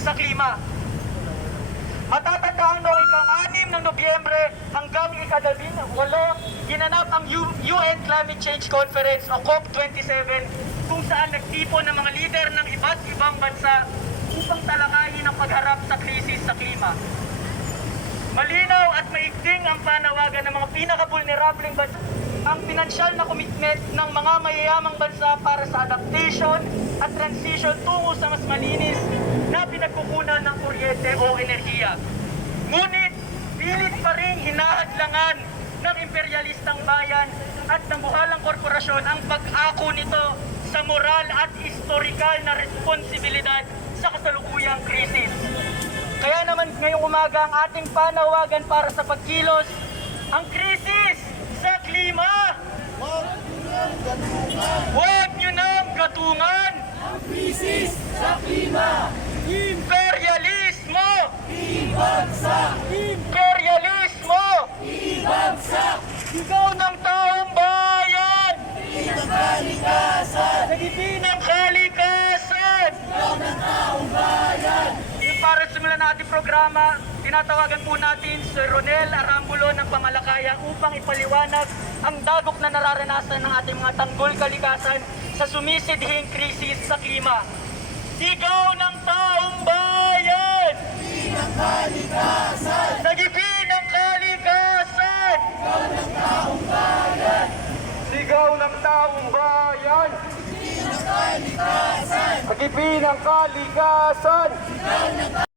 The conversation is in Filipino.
sa klima. Matatandaan noong ikang-anim ng Nobyembre hanggang ikadalawin walo, ginanap ang UN Climate Change Conference o COP27 kung saan nagtipon ng mga lider ng iba't ibang bansa upang talakayin ang pagharap sa krisis sa klima. Malinaw at maigting ang panawagan ng mga pinaka-vulnerableng bansa ang pinansyal na commitment ng mga mayayamang bansa para sa adaptation at transition tungo sa mas malinis pinagkukunan ng kuryente o enerhiya. Ngunit, pilit pa rin hinahadlangan ng imperialistang bayan at ng buhalang korporasyon ang pag-ako nito sa moral at historikal na responsibilidad sa kasalukuyang krisis. Kaya naman ngayong umaga ang ating panawagan para sa pagkilos, ang krisis sa klima. Huwag nyo nang gatungan. Ang krisis sa klima! Ibagsak, Imperialismo! ibagsak, Ikaw ng taong bayan! pinangkalikasan, Nagipinang kalikasan! ikaw ng taong bayan. Yung para simulan na ating programa, tinatawagan po natin si Ronel Arambulo ng Pamalakaya upang ipaliwanag ang dagok na nararanasan ng ating mga tanggol kalikasan sa sumisidhing krisis sa klima. Sigaw ng taong ng taong bayan! Pinangkalikasan, Nagipinang kalikasan! ikaw ng